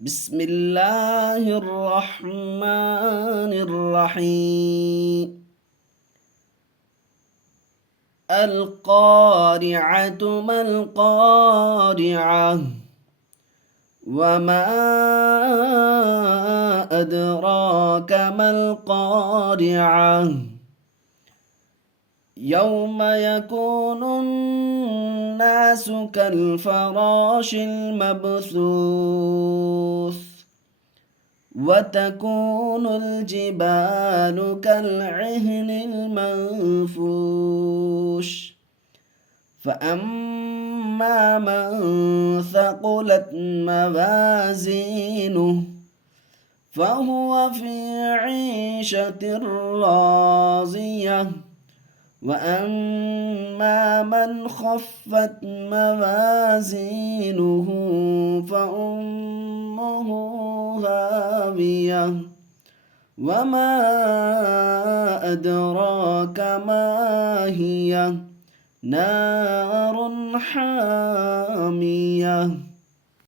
بسم الله الرحمن الرحيم. القارعة ما القارعة وما أدراك ما القارعة يوم يكون الناس كالفراش المبثوث وتكون الجبال كالعهن المنفوش فأما من ثقلت موازينه فهو في عيشة راضية وأما من خفت موازينه فأمه هاوية وما أدراك ما هي نار حامية.